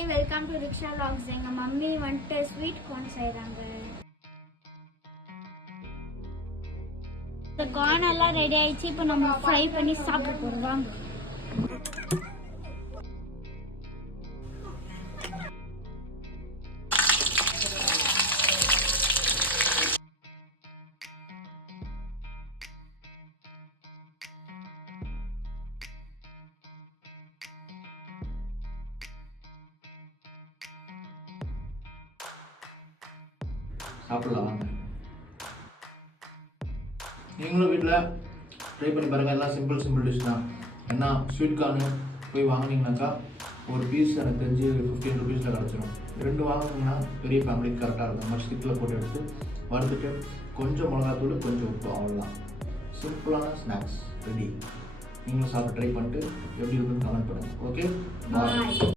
Hi, welcome to rickshaw vlogs. எங்க mummy வந்துட்டு sweet corn செய்றாங்க. இந்த கார்ன் எல்லாம் ரெடி ஆயிடுச்சு. இப்போ நம்ம ஃப்ரை பண்ணி சாப்பிட போறோம். வாங்க. சாப்பிடலாம் வாங்க. நீங்களும் வீட்டில் ட்ரை பண்ணி பாருங்கள். எல்லாம் சிம்பிள் டிஷ் தான். ஏன்னா ஸ்வீட் கார்னு போய் வாங்கினீங்கனாக்கா ஒரு பீஸ் எனக்கு தெரிஞ்சு 15 ருபீஸில் கிடச்சிரும். 2 வாங்கினீங்கன்னா பெரிய ஃபேமிலிக்கு கரெக்டாக இருக்கும். மாதிரி ஸ்டிக்கில் போட்டு எடுத்து வறுத்துட்டு கொஞ்சம் மிளகாத்தூள் கொஞ்சம் உப்பு, அவ்வளோதான். சிம்பிளான ஸ்நாக்ஸ் ரெடி. நீங்களும் சாப்பிட்டு ட்ரை பண்ணிட்டு எப்படி இருக்குன்னு கமெண்ட் பண்ணுங்கள். ஓகே, பாய்.